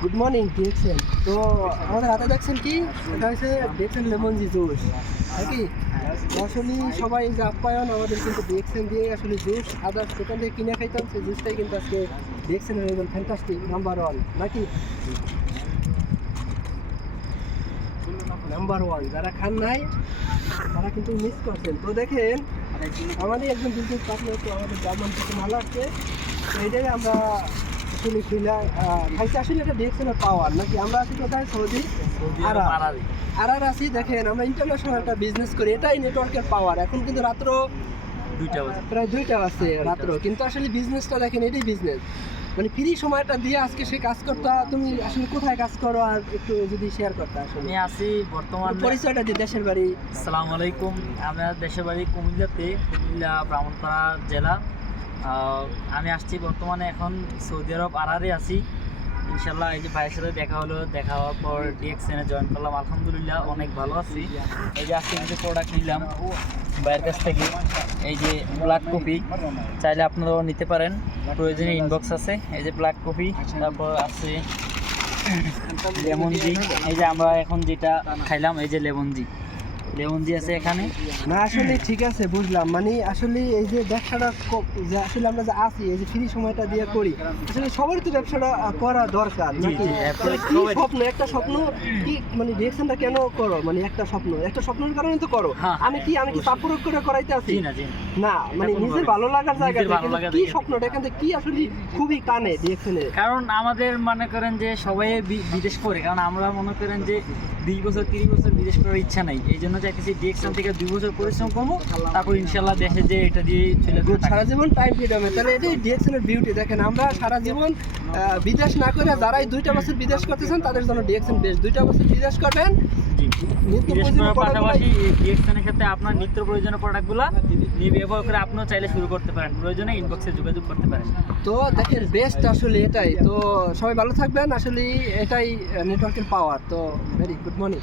Good morning দেখছেন তো আমাদের হাতে দেখছেন কি এটা হচ্ছে দেখছেন লেমন জি জুস নাকি আসলে সবাই যে আপ্যায়ন আমাদের কিন্তু দেখছেন দিয়ে আসলে জুস আদার্স দোকান থেকে কিনে খাইতাম সেই জুসটাই কিন্তু আজকে দেখছেন ফ্যান্টাস্টিক নাম্বার ওয়ান নাকি নাম্বার ওয়ান যারা খান নাই তারা কিন্তু মিস করছেন। তো দেখেন আমাদের একজন বিজনেস পার্টনার তো আমাদের জার্মান থেকে মাল আসছে তো এটাই আমরা আসলে খাইতে আসলে এটা ডিএক্সএনের পাওয়ার নাকি আমরা আছি কোথায় সৌদি আর আছি। দেখেন আমরা ইন্টারন্যাশনাল একটা বিজনেস করি, এটাই নেটওয়ার্কের পাওয়ার। এখন কিন্তু রাত্র প্রায় 2টা আছে রাত্র, কিন্তু আসলে বিজনেসটা দেখেন এটাই বিজনেস। মানে ফ্রি সময়টা দিয়ে আজকে সে কাজ করতা, তুমি আসলে কোথায় কাজ করো আর একটু যদি শেয়ার করতে। আসলে আমি আছি বর্তমানে পরিচয়টা দিই, দেশের বাড়ি। আসসালামু আলাইকুম, আমার দেশের বাড়ি কুমিল্লাতে, কুমিল্লা ব্রাহ্মণপাড়া জেলা। আমি আসছি বর্তমানে এখন সৌদি আরব আরারে আছি। ইনশাল্লাহ এই যে ভাইয়ের সাথে দেখা হওয়ার পর ডিএক্সএনে জয়েন করলাম, আলহামদুলিল্লাহ অনেক ভালো আছি। এই যে আজকে কিছু প্রোডাক্ট নিলাম ভাইয়ের কাছ থেকে, এই যে ব্ল্যাক কফি, চাইলে আপনারাও নিতে পারেন, প্রয়োজনীয় ইনবক্স আছে। এই যে ব্ল্যাক কফি, তারপর আছে লেমন জি, এই যে আমরা এখন যেটা খাইলাম এই যে লেমন জি আছে এখানে। না আসলে ঠিক আছে বুঝলাম, মানে আসলে এই যে ব্যবসাটা যে আসলে আমরা যে আছি এই যে ফ্রি সময়টা দিয়ে করি, আসলে সবারই তো ব্যবসাটা করা দরকার নাকি? কি স্বপ্ন, একটা স্বপ্ন কি মানে ডিরেকশনটা কেন করো, মানে একটা স্বপ্নের কারণে তো করো। আমি কি তাৎপর্য করে করাইতে আছি না, মানে নিজের ভালো লাগার জায়গা কি স্বপ্নটা এখান থেকে কি আসলে খুবই টানে ডিরেকশনে। কারণ আমাদের মনে করেন যে সবাই বিদেশ করে, কারণ আমরা মনে করেন যে 20 বছর 30 বছর বিদেশ করার ইচ্ছা নাই, এই জন্য চাইতেছি ডিএক্সএন থেকে 2 বছর পরিশ্রম করবো, তারপর ইনশাল্লাহ দেশে যে এটা দিয়ে চলে সারা জীবন টাইম ফ্রিডমে। তাহলে এটাই ডিএক্সএনের বিউটি। দেখেন আমরা সারা জীবন বিদেশ না করে যারাই 2টা বছর বিদেশ করতেছেন তাদের জন্য ডিএক্সএন বেস্ট। 2টা বছর বিদেশ করবেন, পাশাপাশি ডিএক্সএনের সাথে আপনার নিত্য প্রয়োজনীয় প্রোডাক্টগুলো নিয়ে ব্যবহার করে আপনিও চাইলে শুরু করতে পারেন, প্রয়োজনে ইনবক্সে যোগাযোগ করতে পারেন। তো দেখেন বেস্ট আসলে এটাই। তো সবাই ভালো থাকবেন, আসলে এটাই নেটওয়ার্কের পাওয়ার। তো ভেরি গুড মর্নিং।